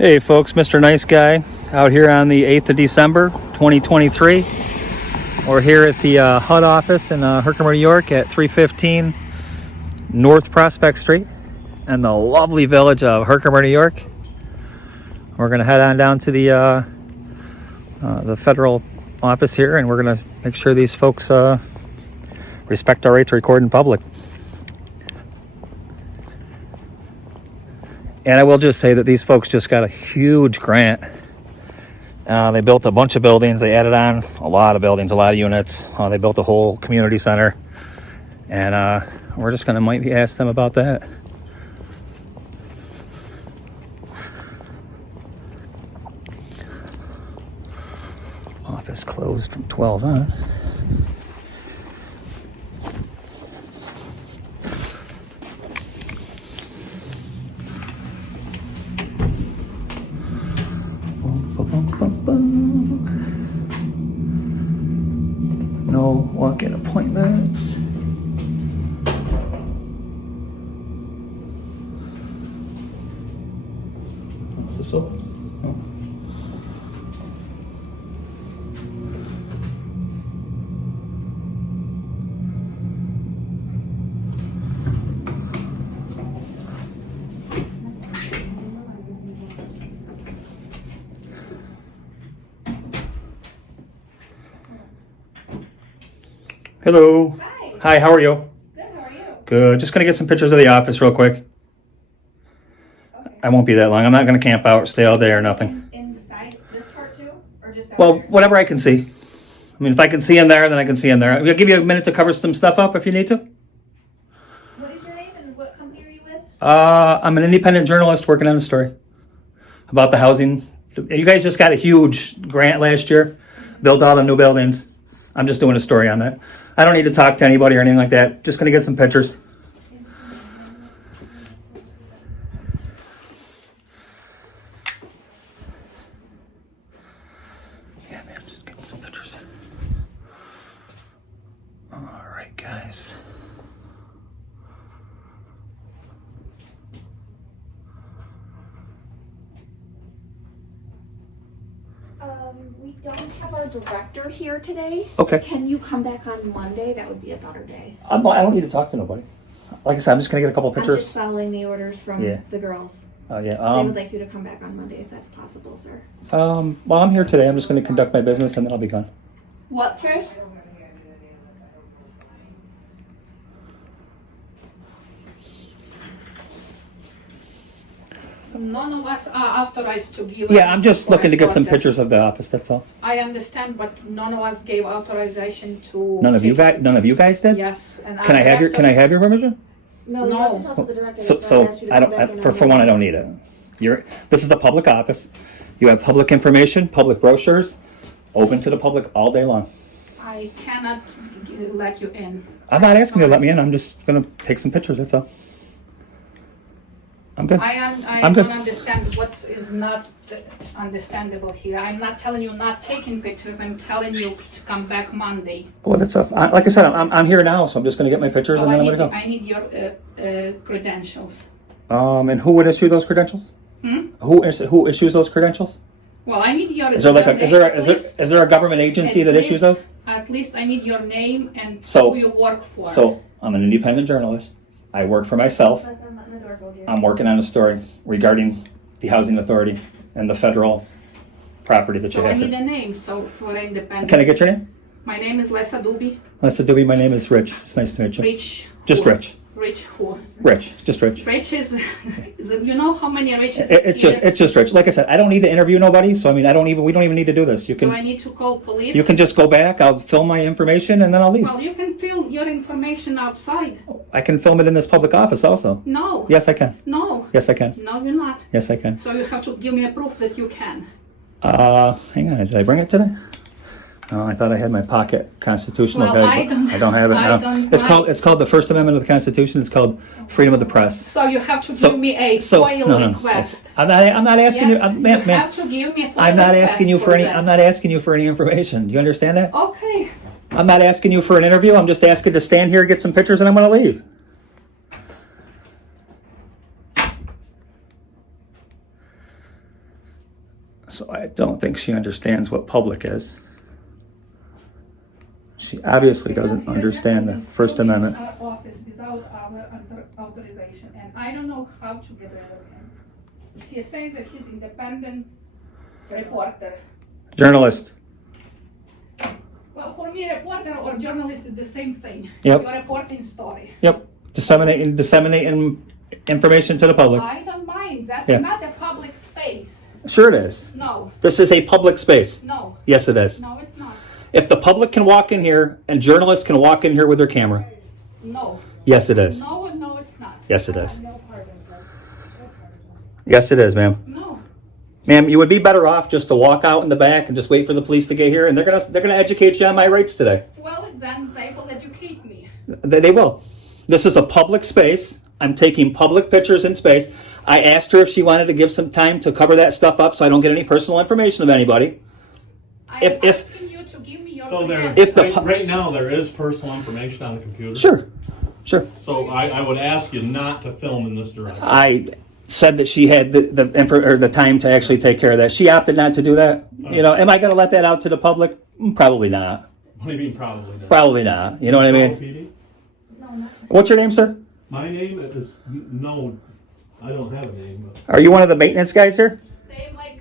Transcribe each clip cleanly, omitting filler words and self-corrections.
Hey folks, Mr. Nice Guy out here on the 8th of December 2023. We're here at the HUD office in Herkimer, New York at 315 North Prospect Street in the lovely village of Herkimer, New York. We're going to head on down to the federal office here, and we're going to make sure these folks respect our right to record in public. And I will just say that these folks just got a huge grant. They built a bunch of buildings. They added on a lot of buildings, a lot of units. They built a whole community center. And we're just going to might ask them about that. Office closed from 12 on. No walk-in appointments. Is this open? Oh. Hello. Hi. Hi, how are you? Good, how are you? Good. Just going to get some pictures of the office real quick. Okay. I won't be that long. I'm not going to camp out, stay all day or nothing. Inside this part too? Or just out Well, there? whatever I can see. I mean, if I can see in there, then I can see in there. I'll give you a minute to cover some stuff up if you need to. What is your name and what company are you with? I'm an independent journalist working on a story about the housing. You guys just got a huge grant last year, built all the new buildings. I'm just doing a story on that. I don't need to talk to anybody or anything like that. Just going to get some pictures. Yeah, man, just getting some pictures. All right, guys. We don't have our director here today. Okay. Can you come back on Monday? That would be a better day. I don't need to talk to nobody. Like I said, I'm just going to get a couple I'm pictures. just following the orders from Yeah. the girls. Yeah. They would like you to come back on Monday if that's possible, sir. Well, I'm here today. I'm just going to conduct my business and then I'll be gone. What, Trish? None of us are authorized to give. Yeah, I'm just for looking to get some reporters. pictures of the office. That's all. I understand, but none of us gave authorization to. None of you guys did. Yes, and Can I have your permission? No, you No. have to talk to the director. So, That's why I asked you to I come back don't. in For on one, I Monday. don't need it. This is a public office. You have public information, public brochures, open to the public all day long. I cannot let you in. I'm not asking you to let me in. I'm just gonna take some pictures. That's all. I'm good. I I'm good. don't understand what is not understandable here. I'm not telling you not taking pictures. I'm telling you to come back Monday. Well, that's like I said. I'm here now, so I'm just gonna get my pictures So and then I'm I gonna go. need your credentials. And who would issue those credentials? Hmm? Who issues those credentials? Well, I need your. Is there at is there a government agency that issues those? At least I need your name and So- who you work for. So I'm an independent journalist. I work for myself. Let's not let the door go, dear. I'm working on a story regarding the housing authority and the federal property that you So I have. need here. a name, so for independent. Can I get your name? My name is Lesa Duby. Lisa Doobie, my name is Rich. It's nice to meet you. Rich. Just who? Rich. Rich who? Rich. Just Rich. Rich is, you know how many riches It's just Rich. Like I said, I don't need to interview nobody, so I mean we don't even need to do this. You Do I can need to call police? you can just go back, I'll fill my information and then I'll leave. Well, you can fill your information outside. I can film it in this public office also. No. Yes, I can. No. Yes, I can. No, you're not. Yes, I can. So you have to give me a proof that you can. Hang on, did I bring it today? Oh, I thought I had my pocket constitutional Well, bag, I but don't- I don't have it I now. don't- It's called the First Amendment of the Constitution. It's called freedom of the press. So you have to give me a FOIL no. request. I'm not asking Yes, you, ma'am. you have to give me a FOIL I'm not request asking you for any. that. I'm not asking you for any information. You understand that? Okay. I'm not asking you for an interview. I'm just asking to stand here, get some pictures, and I'm going to leave. So I don't think she understands what public is. She obviously doesn't understand the First Amendment. Our office without our authorization, and I don't know how to get rid of him. He says that he's independent reporter. Journalist. Well, for me, reporter or journalist is the same thing. Yep. You're reporting story. Yep. Disseminating information to the public. I don't mind. That's Yeah. not a public space. Sure it is. No, This is a public space. no, Yes, it is. no, it's not. If the public can walk in here and journalists can walk in here with their camera, No, yes, it is. no, no, it's not. Yes, it is. Yes, it is, ma'am. No. Ma'am, you would be better off just to walk out in the back and just wait for the police to get here, and they're gonna educate you on my rights today. Well, then they will educate me. They will. This is a public space. I'm taking public pictures in space. I asked her if she wanted to give some time to cover that stuff up so I don't get any personal information of anybody. I'm If- asking you to give me your So there, credentials. If the right, pu- right now, there is personal information on the computer. Sure. So I would ask you not to film in this direction. I said that she had the time to actually take care of that. She opted not to do that. You know, am I going to let that out to the public? Probably not. What do you mean probably not? Probably not. You know what I mean? PD? No, not. What's your name, sir? My name is, no, I don't have a name. Are you one of the maintenance guys here? Same like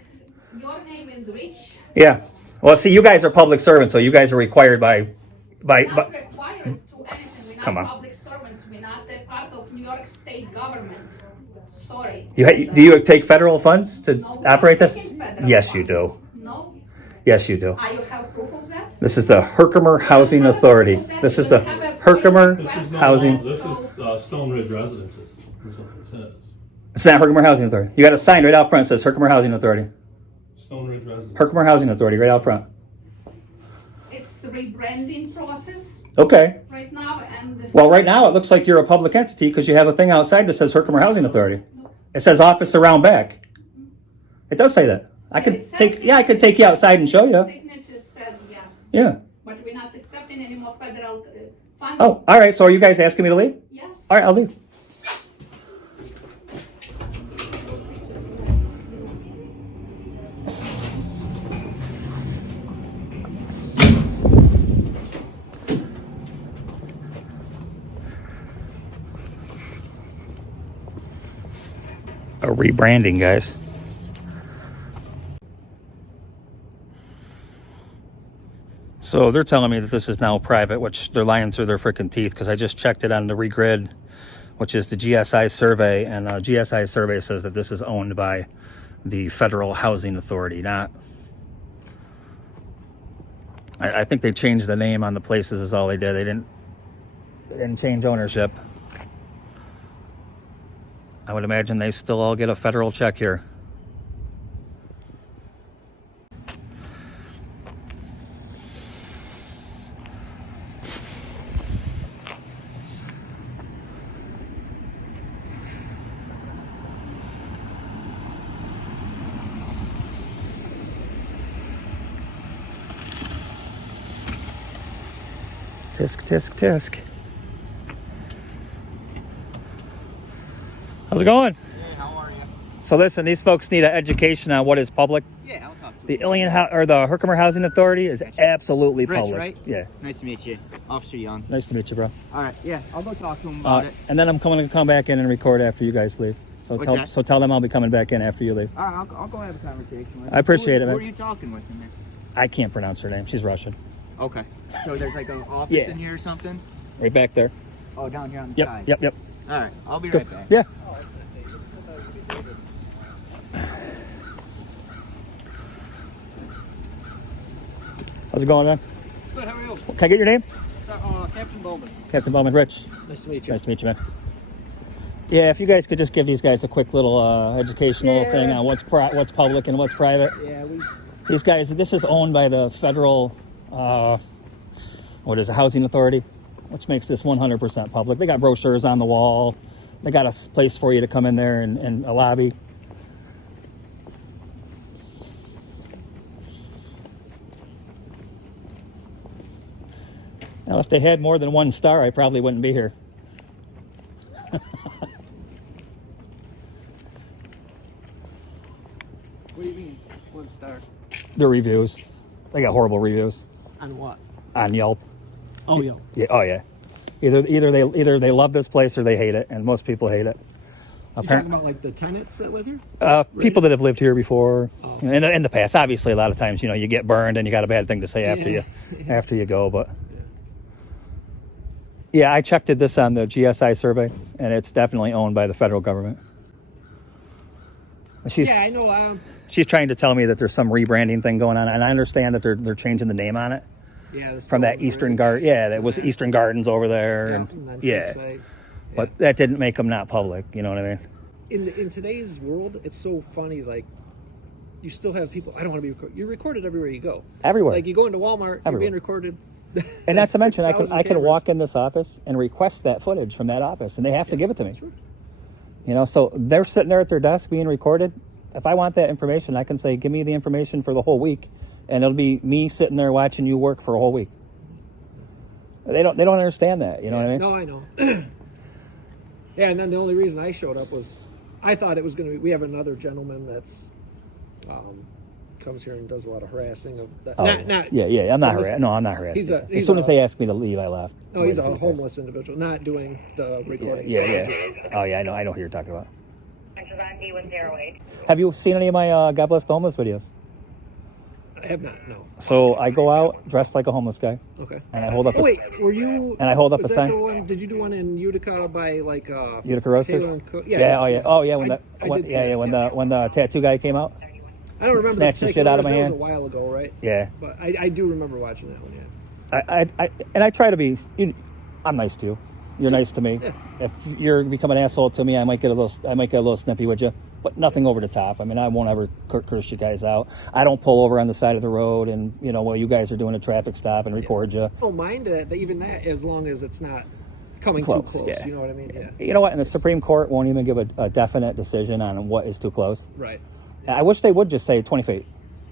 your name is Rich. Yeah. Well, see, you guys are public servants, so you guys are required by. Not required to anything. We're not Come on. public servants. We're not a part of New York State government. Sorry. Do you take federal funds to No, we operate don't this? take federal Yes, you funds. do. No. Yes, you do. Are you have proof of that? This is the Herkimer Housing Authority. This is the Herkimer This is Housing. This is Stone Ridge Residences, is what it says. It's not Herkimer Housing Authority. You got a sign right out front that says Herkimer Housing Authority. Stone Ridge Residences. Herkimer Housing Authority right out front. It's a rebranding process Okay. right now, and Well, right now it looks like you're a public entity because you have a thing outside that says Herkimer Housing Authority. It says office around back. It does say that. I could It says take. Yeah, I could take you outside and show you. signature says yes, Yeah. but we're not accepting any more federal funding. Oh, all right. So are you guys asking me to leave? Yes. All right, I'll leave. A rebranding, guys. So they're telling me that this is now private, which they're lying through their freaking teeth because I just checked it on the regrid, which is the GSI survey, and GSI survey says that this is owned by the Federal Housing Authority, not. I think they changed the name on the places is all they did. They didn't change ownership. I would imagine they still all get a federal check here. Tisk, tisk, tisk. How's it going? Hey, how are you? So listen, these folks need an education on what is public. Yeah, I'll talk to The you. or the Herkimer Housing Authority is absolutely Rich, public. right? Yeah. Nice to meet you. Officer Young. Nice to meet you, bro. All right, yeah, I'll go talk to him about it. And then I'm going to come back in and record after you guys leave. So What's that? tell them I'll be coming back in after you leave. All right, I'll go have a conversation with him. I appreciate it, Who man. are you talking with in there? I can't pronounce her name. She's Russian. Okay. So there's like an office Yeah. in here or something? Right back there. Oh, down here on the Yep, side. yep, yep. All right, I'll be Go. right back. Yeah. How's it going, man? Good, how are you? Can I get your name? Captain Bowman. Captain Bowman. Rich. Nice to meet you. Nice to meet you, man. Yeah, if you guys could just give these guys a quick little educational Yeah. thing on what's public and what's private. Yeah, These guys, this is owned by the federal, housing authority, which makes this 100% public. They got brochures on the wall. They got a place for you to come in there and a lobby. Now, if they had more than one star, I probably wouldn't be here. What do you mean, 1 star? The reviews. They got horrible reviews On what? on Yelp. Oh, yeah. Yeah, oh yeah. Either they love this place or they hate it, and most people hate it. You talking about like the tenants that live here? People that have lived here before, Oh. in the past. Obviously, a lot of times, you get burned and you got a bad thing to say after you go. But yeah, I checked this on the GSI survey, and it's definitely owned by the federal government. Yeah, I know. She's trying to tell me that there's some rebranding thing going on, and I understand that they're changing the name on it. Yeah, From that Eastern Garden. Yeah, that was Eastern Gardens over there. And but that didn't make them not public. You know what I mean? In today's world, it's so funny. Like, you still have people. I don't want to be recorded. You're recorded everywhere you go. Everywhere. Like, you go into Walmart, you're being recorded. And not to mention, I 6,000 can walk in this office and request that footage from that office, and they have to give it to me. Sure. So they're sitting there at their desk being recorded. If I want that information, I can say, give me the information for the whole week, and it'll be me sitting there watching you work for a whole week. They don't understand that. You know what I mean? No, I know. Yeah, and then the only reason I showed up was I thought it was going to be. We have another gentleman that's comes here and does a lot of harassing of that. Oh, yeah. I'm not harassing. No, I'm not harassing. As soon as they asked me to leave, I left. No, he's a homeless individual, not doing the recording. Yeah. Oh, yeah. I know who you're talking about. Have you seen any of my God Bless the Homeless videos? I have not. No. So I go out dressed like a homeless guy. Okay. And I hold up. Were you? And I hold up a was that sign. the one, did you do one in Utica by like? Utica Roasters. Yeah. Oh yeah. When the tattoo guy came out. I don't remember. Snatched the shit out of my hand. That was a while ago, right? Yeah. But I do remember watching that one. Yeah. I try to be. I'm nice to you. You're nice to me. Yeah. If you're become an asshole to me, I might get a little snippy with you, but nothing over the top. I mean, I won't ever curse you guys out. I don't pull over on the side of the road and while you guys are doing a traffic stop and record you. I don't mind even that as long as it's not coming too close. Yeah. You know what I mean? Yeah. You know what? And the Supreme Court won't even give a definite decision on what is too close. Right. I wish they would just say 20 feet.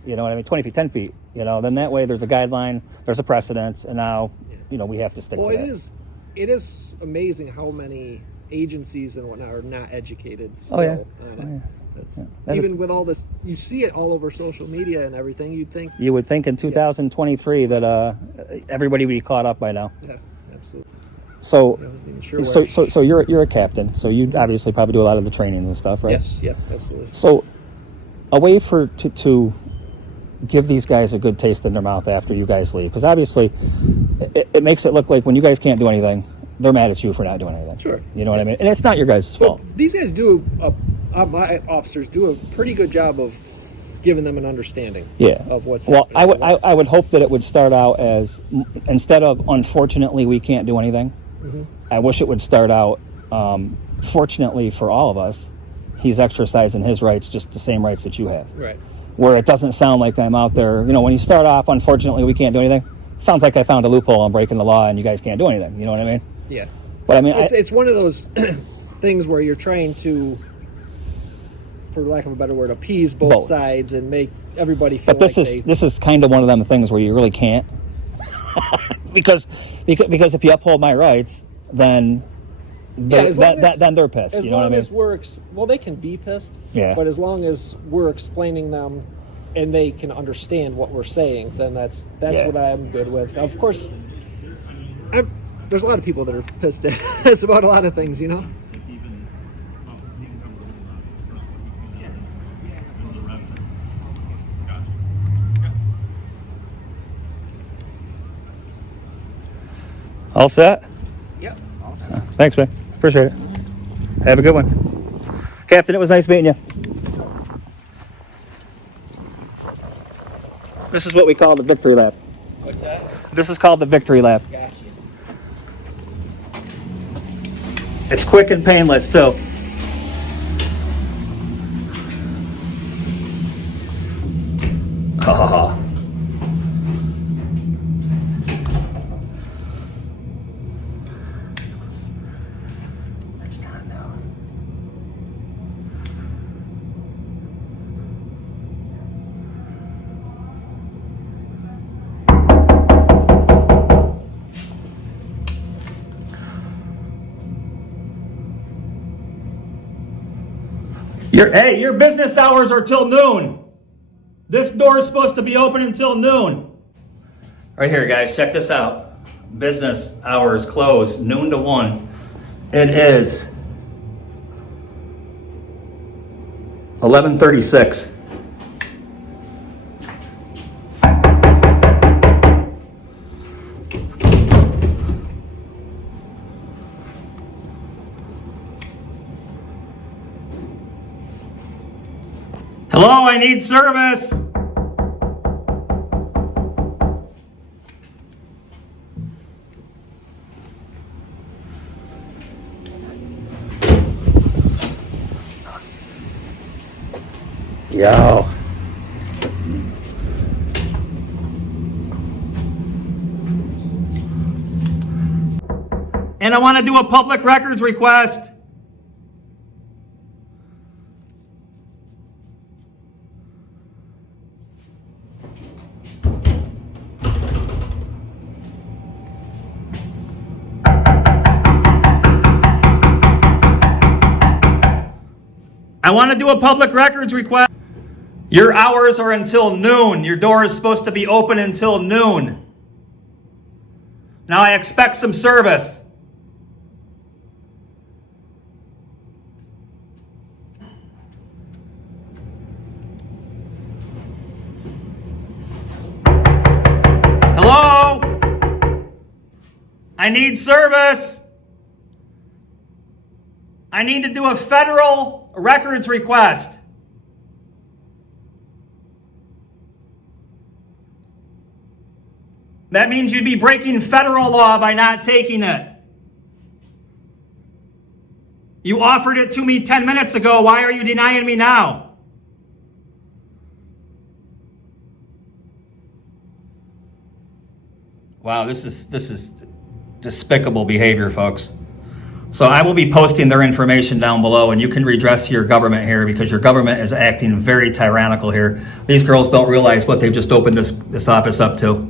You know what I mean? 20 feet, 10 feet. Then that way there's a guideline, there's a precedence, and now, we have to stick to that. It is amazing how many agencies and whatnot are not educated still. Oh, yeah. Even with all this, you see it all over social media and everything. You would think in 2023 that everybody would be caught up by now. Yeah, absolutely. So you're a captain, so you obviously probably do a lot of the trainings and stuff, right? Yes, yeah, absolutely. So a way to give these guys a good taste in their mouth after you guys leave, because obviously it makes it look like when you guys can't do anything, they're mad at you for not doing anything. Sure. You know what I mean? And it's not your guys' fault. These guys my officers do a pretty good job of giving them an understanding of what's happening. Well, I would hope that it would start out as, instead of unfortunately we can't do anything, I wish it would start out fortunately for all of us, he's exercising his rights, just the same rights that you have. Right. Where it doesn't sound like I'm out there, when you start off, unfortunately we can't do anything, it sounds like I found a loophole, I'm breaking the law and you guys can't do anything. You know what I mean? Yeah. But I mean, it's one of those things where you're trying to, for lack of a better word, appease both sides and make everybody feel. But this is kind of one of them things where you really can't, because if you uphold my rights, then they're pissed. As you know long what I mean? as they can be pissed. Yeah. But as long as we're explaining them, and they can understand what we're saying, then that's what I'm good with. Of course, there's a lot of people that are pissed at us about a lot of things, All set? Yep. Awesome. Thanks, man. Appreciate it. Have a good one. Captain, it was nice meeting you. This is what we call the victory lap. What's that? This is called the victory lap. Gotcha. It's quick and painless, too. Ha ha ha. It's not now. Your business hours are till noon. This door is supposed to be open until noon. Right here, guys, check this out. Business hours closed, noon to 1. It is 11:36. Hello, I need service. Yo. And I want to do a public records request. I want to do a public records request. Your hours are until noon. Your door is supposed to be open until noon. Now I expect some service. Hello? I need service. I need to do a federal records request. That means you'd be breaking federal law by not taking it. You offered it to me 10 minutes ago. Why are you denying me now? Wow, this is despicable behavior, folks. So I will be posting their information down below, and you can redress your government here because your government is acting very tyrannical here. These girls don't realize what they've just opened this office up to.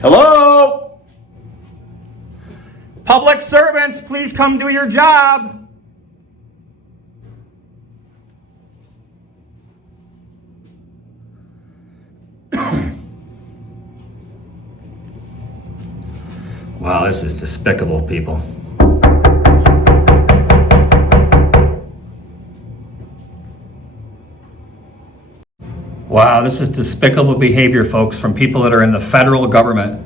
Hello? Public servants, please come do your job. Wow, this is despicable, people. Wow, this is despicable behavior, folks, from people that are in the federal government.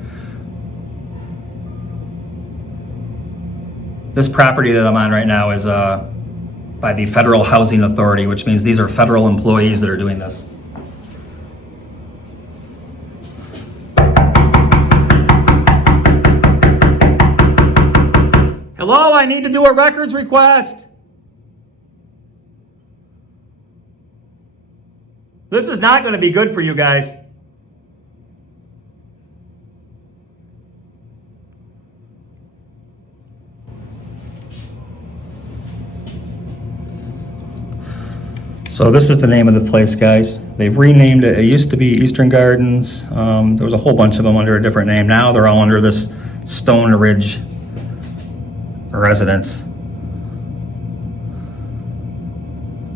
This property that I'm on right now is by the Herkimer Housing Authority, which means these are federal employees that are doing this. Hello, I need to do a records request. This is not going to be good for you guys. So this is the name of the place, guys. They've renamed it. It used to be Eastern Gardens. There was a whole bunch of them under a different name. Now they're all under this Stone Ridge residence.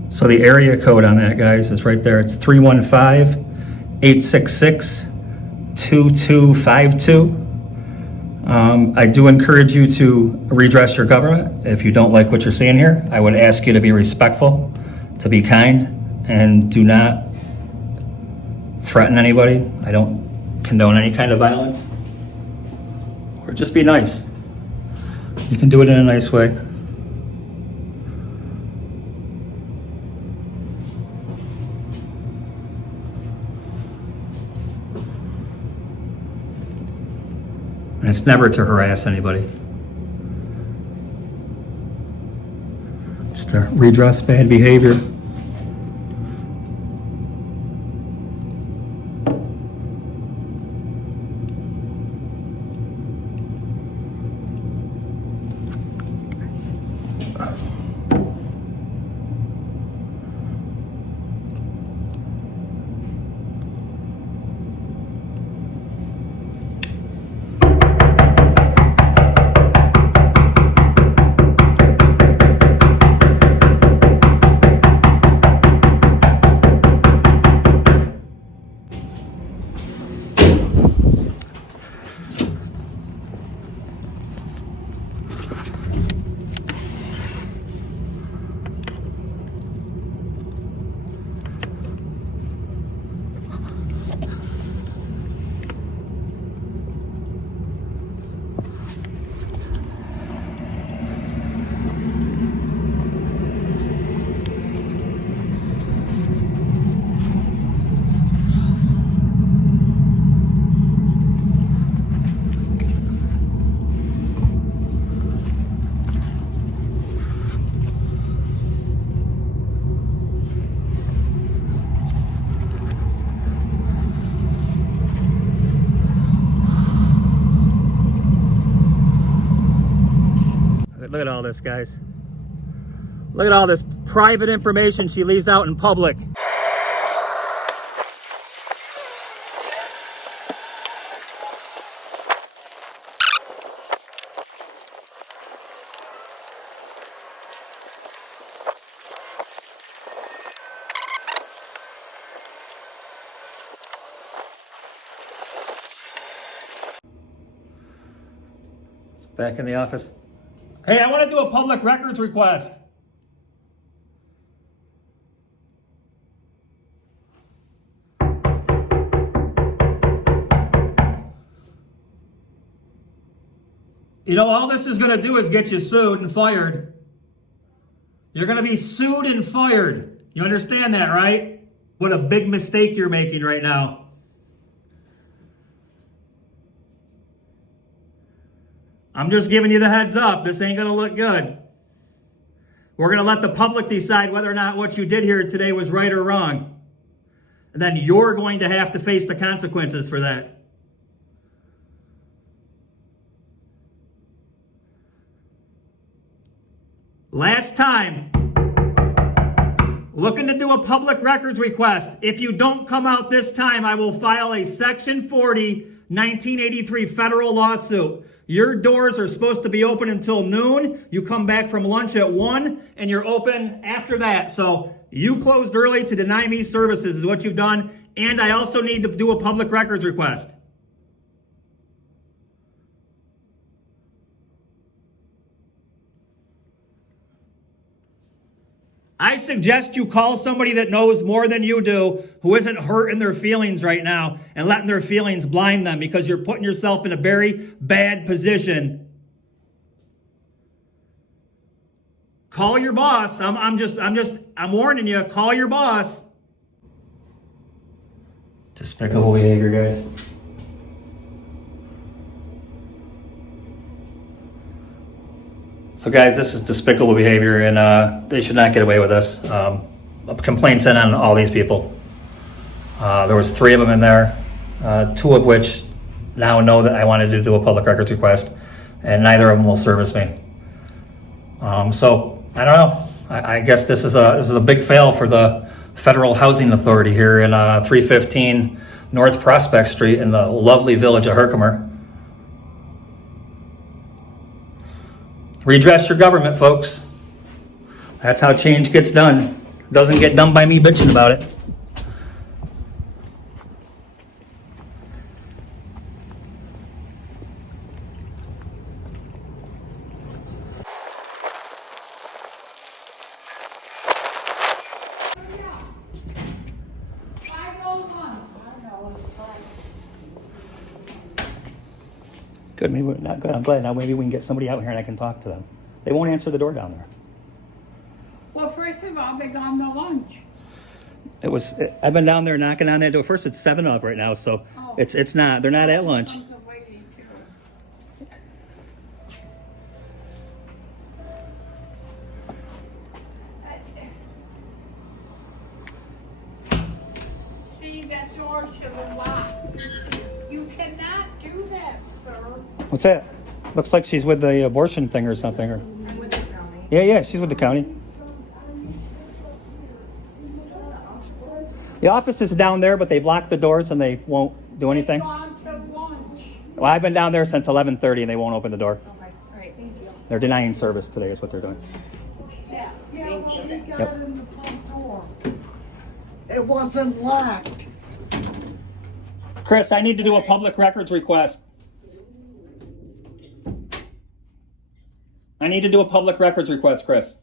So the area code on that, guys, is right there. It's 315-866-2252. I do encourage you to redress your government. If you don't like what you're seeing here, I would ask you to be respectful, to be kind, and do not threaten anybody. I don't condone any kind of violence. Or just be nice. You can do it in a nice way. And it's never to harass anybody. Just to redress bad behavior. Look at all this, guys. Look at all this private information she leaves out in public. Back in the office. Hey, I want to do a public records request. You know, all this is going to do is get you sued and fired. You're going to be sued and fired. You understand that, right? What a big mistake you're making right now. I'm just giving you the heads up. This ain't going to look good. We're going to let the public decide whether or not what you did here today was right or wrong. And then you're going to have to face the consequences for that. Last time, looking to do a public records request. If you don't come out this time, I will file a Section 40, 1983 federal lawsuit. Your doors are supposed to be open until noon. You come back from lunch at 1, and you're open after that. So you closed early to deny me services is what you've done. And I also need to do a public records request. I suggest you call somebody that knows more than you do, who isn't hurting their feelings right now and letting their feelings blind them, because you're putting yourself in a very bad position. Call your boss. I'm warning you, call your boss. Despicable behavior, guys. So guys, this is despicable behavior, and they should not get away with this. Complaints in on all these people. There was 3 of them in there, 2 of which now know that I wanted to do a public records request, and neither of them will service me. So I don't know. I guess this is a big fail for the Federal Housing Authority here in 315 North Prospect Street in the lovely village of Herkimer. Redress your government, folks. That's how change gets done. Doesn't get done by me bitching about it. Good, maybe not good. I'm glad. Now maybe we can get somebody out here and I can talk to them. They won't answer the door down there. Well, first of all, they're gone to lunch. I've been down there knocking on that door. First, it's 7 of right now, so it's not. They're not at lunch. See, that door should have locked. You cannot do that, sir. What's that? Looks like she's with the abortion thing or something. I'm with the county. Yeah, she's with the county. The office is down there, but they've locked the doors and they won't do anything. They've gone to lunch. Well, I've been down there since 11:30 and they won't open the door. Okay, all right, thank you. They're denying service today is what they're doing. Yeah. Thank you. He got Yep. in the front door. It wasn't locked. Chris, I need to do a public records request. I need to do a public records request, Chris.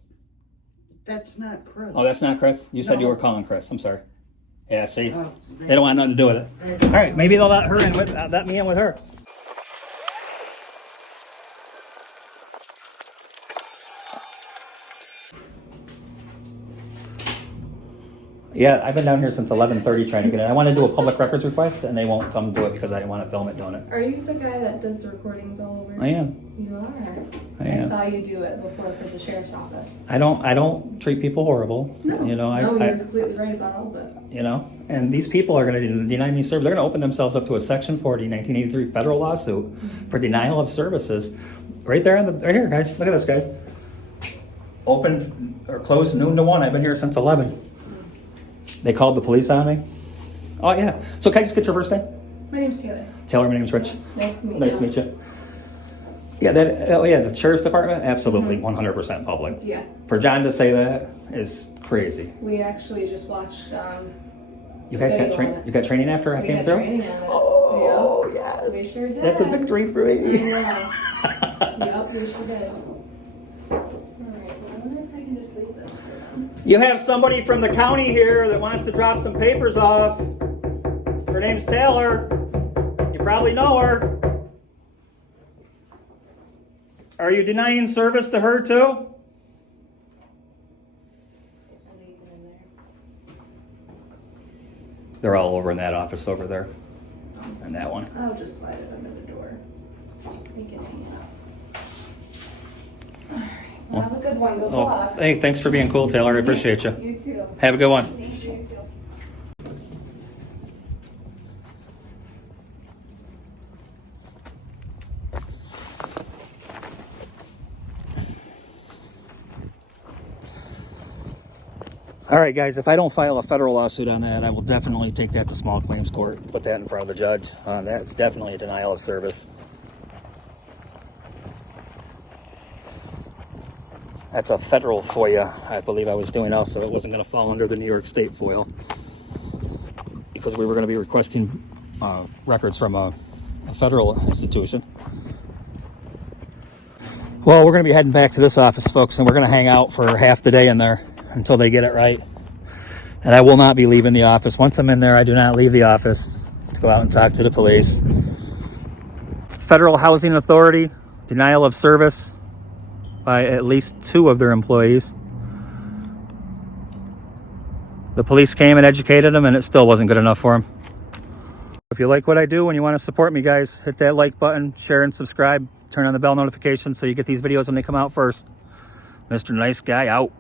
That's not Chris. Oh, that's not Chris? You said you No. were calling Chris. I'm sorry. Yeah, see? Oh, They don't want nothing to do with it. All right, maybe they'll let her in with, let me in with her. Yeah, I've been down here since 11:30 trying to get in. I want to do a public records request, and they won't come do it because I didn't want to film it doing it. Are you the guy that does the recordings all over? I am. You are. I am. saw you do it before for the sheriff's office. I don't treat people horrible. No, You know, no, you're completely right about all of it. you know, and these people are going to deny me service. They're going to open themselves up to a Section 40, 1983 federal lawsuit for denial of services. Right there right here, guys. Look at this, guys. Open or closed noon to 1. I've been here since 11. They called the police on me. Oh yeah. So can I just get your first name? My name's Taylor. Taylor, my name's Rich. Nice to meet you. Nice to meet you. Yeah, the sheriff's department, absolutely, 100% public. Yeah. For John to say that is crazy. We actually just watched. You guys got video you got training after I we came had through? training on it. Oh Yeah. yes. We sure did. That's a victory for me. Yeah. Yep, we sure did. Alright, well, I wonder if I can just leave this for them. You have somebody from the county here that wants to drop some papers off. Her name's Taylor. You probably know her. Are you denying service to her too? I'll leave it in there. They're all over in that office over there. And that one. I'll just slide it under the door. They can hang it up. Alright, well, have a good one. Good luck. Hey, thanks for being cool, Taylor. I appreciate you. You too. Have a good one. Thank you. All right, guys, if I don't file a federal lawsuit on that, I will definitely take that to small claims court, put that in front of the judge. That's definitely a denial of service. That's a federal FOIA, I believe I was doing also. It wasn't going to fall under the New York State FOIA because we were going to be requesting records from a federal institution. Well, we're going to be heading back to this office, folks, and we're going to hang out for half the day in there until they get it right. And I will not be leaving the office. Once I'm in there, I do not leave the office to go out and talk to the police. Federal Housing Authority, denial of service by at least 2 of their employees. The police came and educated them, and it still wasn't good enough for them. If you like what I do and you want to support me, guys, hit that like button, share and subscribe, turn on the bell notifications so you get these videos when they come out first. Mr. Nice Guy out.